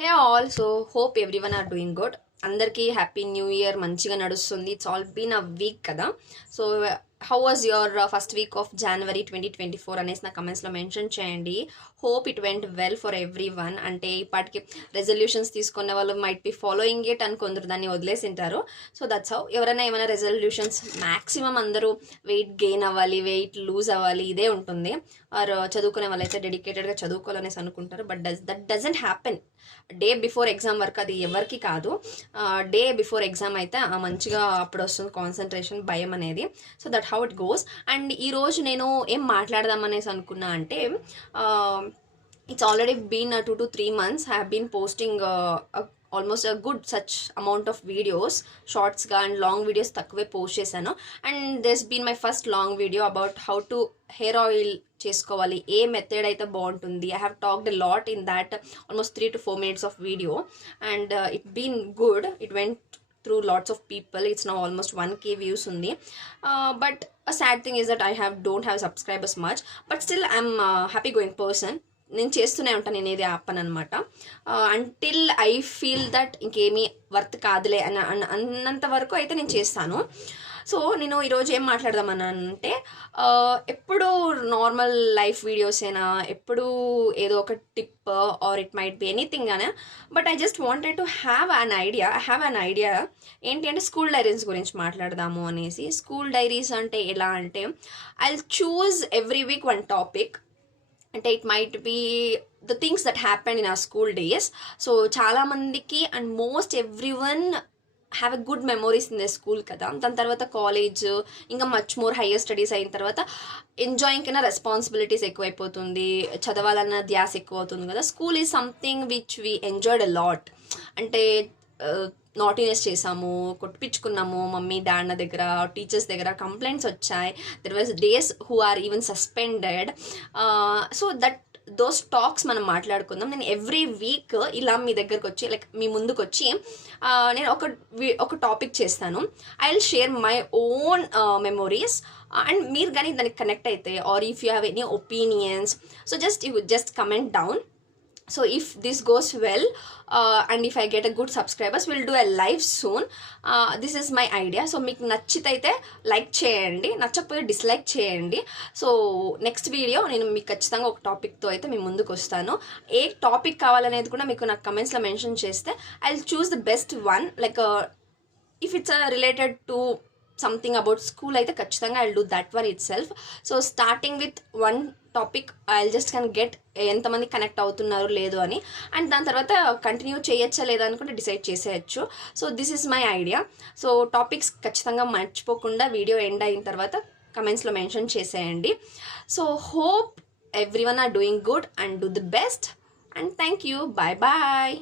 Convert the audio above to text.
Hey all so hope everyone are doing good. అందరికీ happy new year. మంచిగా నడుస్తుంది. It's all been a week కదా. So how was your first week of January 2024 అనేసి నా కమెంట్స్లో mention చేయండి. Hope it went well for every one. అంటే ఇప్పటికి రెజల్యూషన్స్ తీసుకున్న వాళ్ళు మైట్ బి ఫాలోయింగ్ ఇట్ అని కొందరు దాన్ని వదిలేసింటారు. So that's how. ఎవరైనా ఏమైనా రెజల్యూషన్స్ మ్యాక్సిమం అందరూ వెయిట్ గెయిన్ అవ్వాలి, వెయిట్ లూజ్ అవ్వాలి, ఇదే ఉంటుంది. ఆర్ చదువుకునే వాళ్ళైతే డెడికేటెడ్గా చదువుకోవాలనేసి అనుకుంటారు. But that doesn't happen. Day before exam వరకు అది ఎవరికి కాదు. డే బిఫోర్ ఎగ్జామ్ అయితే మంచిగా అప్పుడు వస్తుంది కాన్సన్ట్రేషన్, భయం అనేది. So that how it goes. And ఈరోజు నేను ఏం మాట్లాడదాం అనేసి అనుకున్నా అంటే, it's already been 2 to 3 months I have been posting almost good such amount of videos, షార్ట్స్గా అండ్ లాంగ్ వీడియోస్ తక్కువే పోస్ట్ చేశాను. And this been my first long video about how to hair oil చేసుకోవాలి, ఏ method అయితే బాగుంటుంది. I have talked a lot in that almost 3 to 4 minutes of video. And it been good. It went through lots of people. It's now almost 1k views undi. But a sad thing is that I don't have subscribers much, but still I'm a happy going person. నేను చేస్తూనే ఉంటాను, నేను ఏది ఆపను అనమాట. Until I feel that ఇంకేమీ వర్త్ కాదులే అని అన్నంత వరకు అయితే నేను చేస్తాను. సో నేను ఈరోజు ఏం మాట్లాడదామని అంటే, ఎప్పుడు నార్మల్ లైఫ్ వీడియోసేనా, ఎప్పుడు ఏదో ఒక tip or it might be anything అనే. But I just wanted to have an idea ఏంటి అంటే స్కూల్ డైరీస్ గురించి మాట్లాడదాము అనేసి. స్కూల్ డైరీస్ అంటే ఎలా అంటే, I choose every week one topic. అంటే it might be the things that happen in our school days. So చాలామందికి and most every one have a good memories in the school కదా. దాని తర్వాత కాలేజ్, ఇంకా much more higher studies అయిన తర్వాత ఎంజాయింగ్ కన్నా రెస్పాన్సిబిలిటీస్ ఎక్కువైపోతుంది, చదవాలన్న ధ్యాస ఎక్కువ అవుతుంది కదా. School is something which we enjoyed a lot. అంటే నాటినెస్ చేసాము, కొట్టిపించుకున్నాము మమ్మీ డాడ్ దగ్గర, టీచర్స్ దగ్గర కంప్లైంట్స్ వచ్చాయి. There was days who are even suspended. So that those talks మనం మాట్లాడుకుందాం. నేను ఎవ్రీ వీక్ ఇలా మీ దగ్గరకు వచ్చి, లైక్ మీ ముందుకు వచ్చి నేను ఒక టాపిక్ చేస్తాను. I will share my own memories. And మీరు కానీ దానికి కనెక్ట్ అయితే, or if you have any opinions, so just comment down. So if this goes well, and if I get a good subscribers, we'll do a live soon. This is my idea. So మీకు నచ్చితే లైక్ చేయండి, నచ్చకపోతే డిస్లైక్ చేయండి. So next video నేను మీకు ఖచ్చితంగా ఒక టాపిక్తో అయితే మీ ముందుకు వస్తాను. ఏ టాపిక్ కావాలనేది కూడా మీకు నాకు కమెంట్స్లో మెన్షన్ చేస్తే I will choose the best one. Like if it's related to something about school అయితే ఖచ్చితంగా I will do that one it self. So starting with one topic I just can get ఎంతమంది కనెక్ట్ అవుతున్నారు లేదు అని. అండ్ దాని తర్వాత కంటిన్యూ చేయొచ్చా లేదా అని కూడా డిసైడ్ చేసేయచ్చు. So this is my idea. So topics ఖచ్చితంగా మర్చిపోకుండా వీడియో ఎండ్ అయిన తర్వాత కమెంట్స్లో మెన్షన్ చేసేయండి. So hope everyone are doing good and do the best. And thank you. Bye bye.